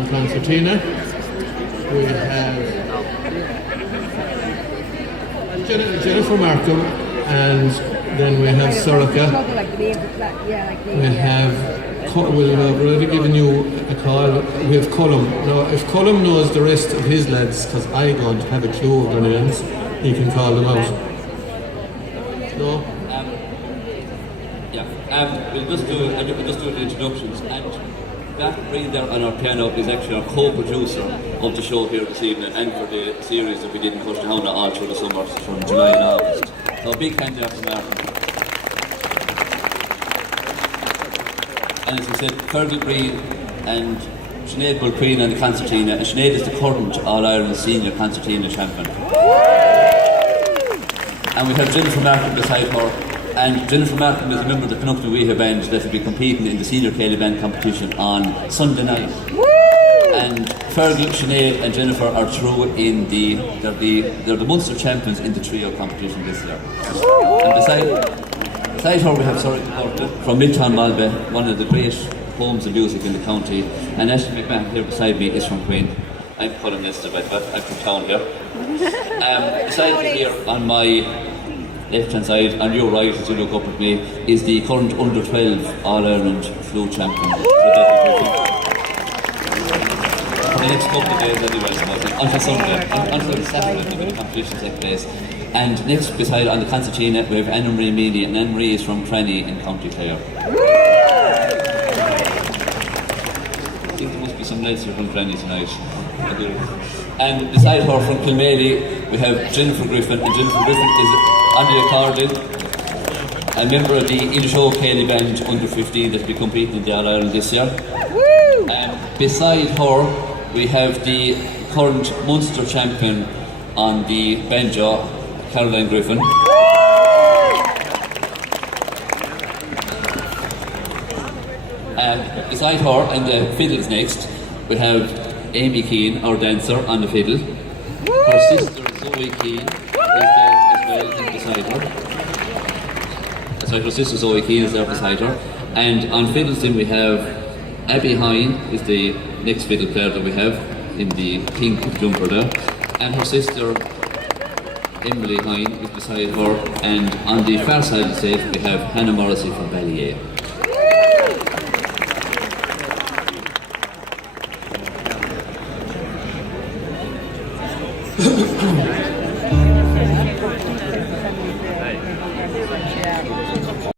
on concertina. We have Jennifer Markham, and then we have Soraka. We have, we've already given you a call. We have Cullum. Now, if Cullum knows the rest of his lads, because I don't have a clue of their names, he can call them out. No? We'll just do the introductions. And that Breen there on our piano is actually our co-producer of the show here this evening, and for the series that we did in Cois all through the summer from July and August. So a big hand there for Martin. And as I said, Fergal Breen and Sinead Bulqueen on the concertina, and Sinead is the current All-Ireland Senior Concertina Champion. And we have Jennifer Markham beside her. And Jennifer Markham is a member of the Penultimate Weha band that will be competing in the Senior Céilí Band competition on Sunday night. And Fergal, Sinead and Jennifer are through in they're the Munster champions in the trio competition this year. And beside her we have Soraka from Midtown Malbay, one of the great homes of music in the county. And Ashley McMahon here beside me is from Queen. I'm columnist, but I'm from town here. Beside me here on my left hand side, on your right as you look up at me, is the current under 12 All-Ireland flute champion. For the next couple of days anyway, until Sunday, until Saturday when the competition takes place. And next beside on the concertina we have Anne-Marie Meany, and Anne-Marie is from Cranny in County Clare. I think there must be some nights here from Cranny tonight. And beside her from Kilmaley we have Jennifer Griffin, and Jennifer Griffin is on the accordion, a member of the Innishow Céilí Band under 15 that will be competing in the All-Ireland this year. Beside her we have the current Munster champion on the banjo, Caroline Griffin. Beside her, and the fiddles next, we have Amy Keane, our dancer, on the fiddle. Her sister Zoe Keane is there as well, beside her. Sorry, her sister Zoe Keane is there beside her. And on fiddles then we have Abby Hine is the next fiddle player that we have in the pink jumper there. And her sister Emily Hine is beside her. And on the far side of the stage we have Hannah Morrissey from Ballyea.